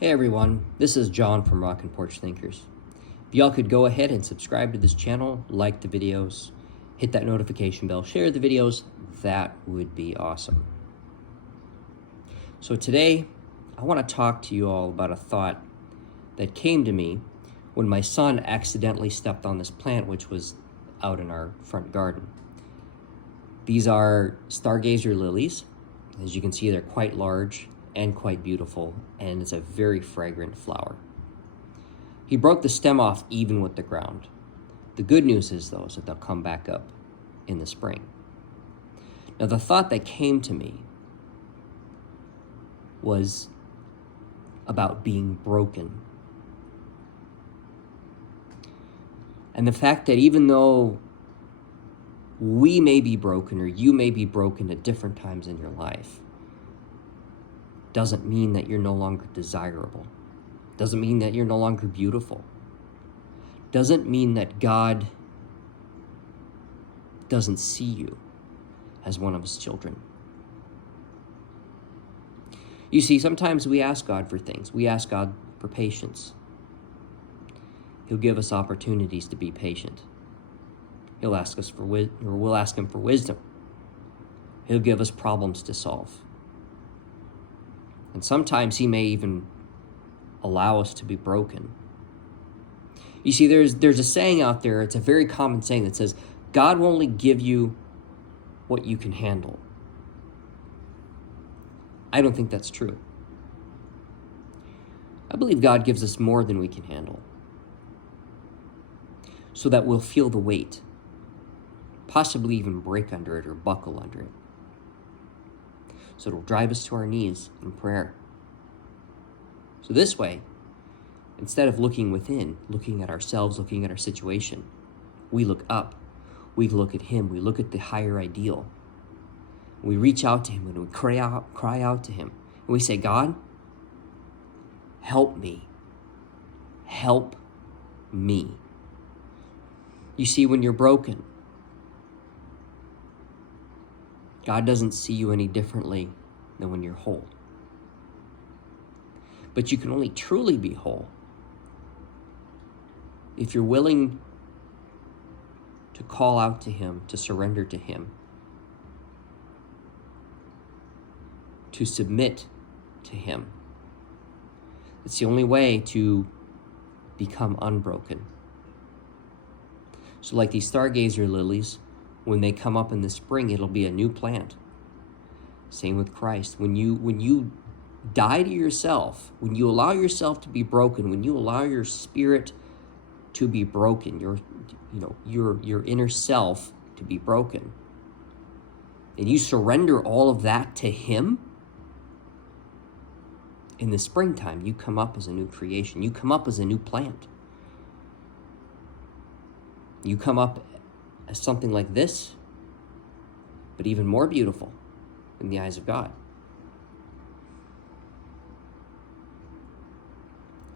Hey everyone, this is John from Rock and Porch Thinkers. If y'all could go ahead and subscribe to this channel, like the videos, hit that notification bell, share the videos, that would be awesome. So today, I want to talk to you all about a thought that came to me when my son accidentally stepped on this plant which was out in our front garden. These are stargazer lilies. As you can see, they're quite large and quite beautiful, and it's a very fragrant flower. He broke the stem off even with the ground. The good news is, though, is that they'll come back up in the spring. Now, the thought that came to me was about being broken. And the fact that even though we may be broken, or you may be broken at different times in your life, doesn't mean that you're no longer desirable. Doesn't mean that you're no longer beautiful. Doesn't mean that God doesn't see you as one of his children. You see, sometimes we ask God for things. We ask God for patience. He'll give us opportunities to be patient. He'll ask us for we'll ask him for wisdom. He'll give us problems to solve. And sometimes he may even allow us to be broken. You see, there's a saying out there, it's a very common saying that says, God will only give you what you can handle. I don't think that's true. I believe God gives us more than we can handle, so that we'll feel the weight, possibly even break under it or buckle under it. So it'll drive us to our knees in prayer. So this way, instead of looking within, looking at ourselves, looking at our situation, we look up. We look at him. We look at the higher ideal. We reach out to him and we cry out to him. And we say, God, help me. Help me. You see, when you're broken, God doesn't see you any differently than when you're whole. But you can only truly be whole if you're willing to call out to him, to surrender to him, to submit to him. It's the only way to become unbroken. So like these stargazer lilies, when they come up in the spring, it'll be a new plant. Same with Christ. When you die to yourself, when you allow yourself to be broken, when you allow your spirit to be broken, your inner self to be broken, and you surrender all of that to him, in the springtime, you come up as a new creation. You come up as a new plant. You come up as something like this, but even more beautiful in the eyes of God.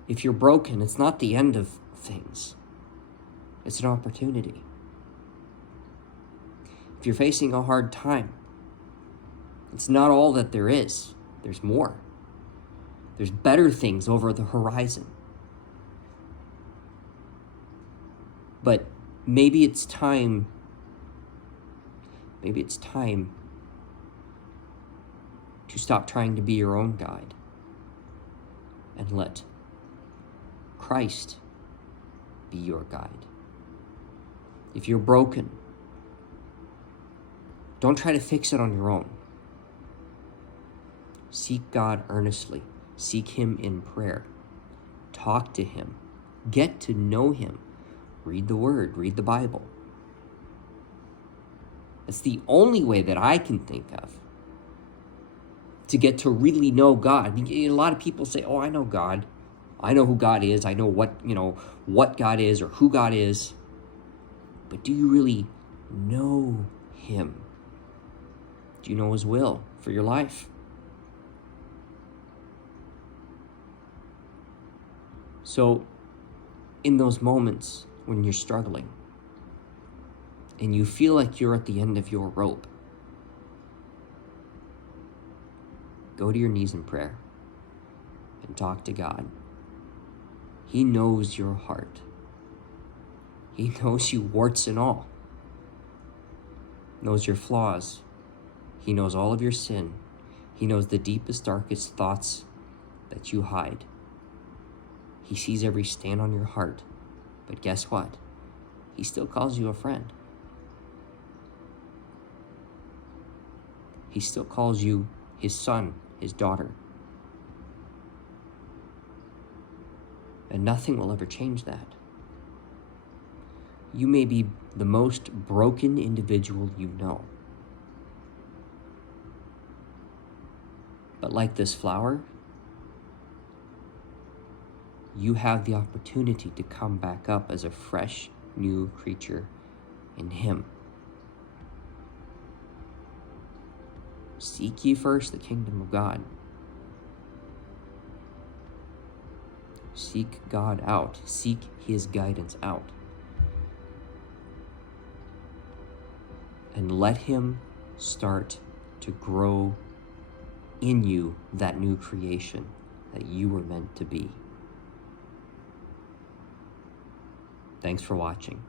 If you're broken, it's not the end of things. It's an opportunity. If you're facing a hard time, it's not all that there is. There's more. There's better things over the horizon. But maybe it's time to stop trying to be your own guide and let Christ be your guide. If you're broken, don't try to fix it on your own. Seek God earnestly. Seek him in prayer. Talk to him. Get to know him. Read the Word. Read the Bible. It's the only way that I can think of to get to really know God. A lot of people say, oh, I know God. I know who God is. I know what God is or who God is. But do you really know him? Do you know his will for your life? So, in those moments when you're struggling and you feel like you're at the end of your rope, go to your knees in prayer and talk to God. He knows your heart. He knows you warts and all. Knows your flaws. He knows all of your sin. He knows the deepest, darkest thoughts that you hide. He sees every stain on your heart. But guess what? He still calls you a friend. He still calls you his son, his daughter. And nothing will ever change that. You may be the most broken individual you know. But like this flower, you have the opportunity to come back up as a fresh, new creature in him. Seek ye first the kingdom of God. Seek God out. Seek his guidance out. And let him start to grow in you that new creation that you were meant to be. Thanks for watching.